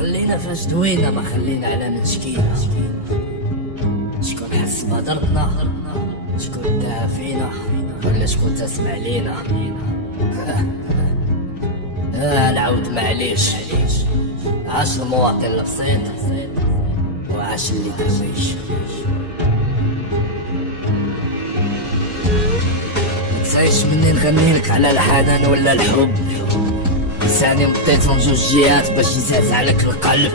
خلينا فاش دوينا، ما خلينا على من شكينا. شكون حس بهضرتنا، شكون دعا فينا، ولا شكون تسمع لينا. نعاود معليش، عاش المواطن البسيط وعاش اللي درويش. متسايش مني نغني لك على الحنان ولا الحب، لساني مطيت من جوج جهات باش يزعزع لك القلب.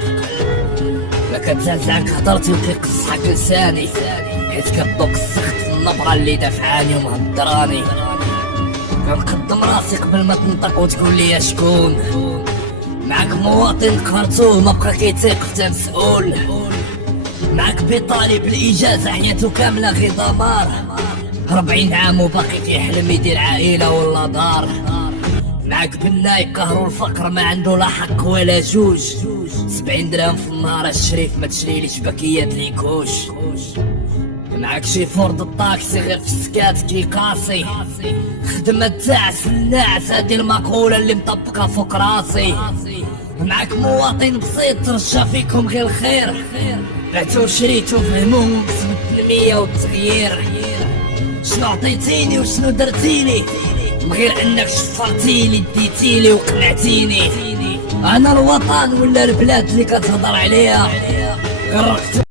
لا كتزعزعك هضرتي وكيقصحك لساني، حيت كتذوق السخط في النبرة اللي دافعاني ومهدراني. كنقدم راسي قبل ما تنطق وتقول لي شكون. معاك مواطن قهرتوه ما بقى كيتيق في مسؤول. معاك بطالب بالاجازة حياته كاملة غير دمار، 40 عام وباقي كيحلم يدير عائلة ولا دار. معاك بناي قهروا الفقر ما عنده لا حق ولا جوج، 70 درهم في النهار الشريف ما تشريليش باكيات ليكوش. معاك شي فورد الطاكسي غير في السكات كيقاسي، خدمة تعس الناس هادي المقولة اللي مطبقة فوق راسي. معاك مواطن بسيط ترشا فيكم غير الخير، بعتو وشريتو في هموم باسم التنمية والتغيير. شنو عطيتيني وشنو درتيلي من غير انك شفرتيلي ديتيلي وقنعتيني. انا الوطن ولا البلاد اللي كتهضر عليها غرقت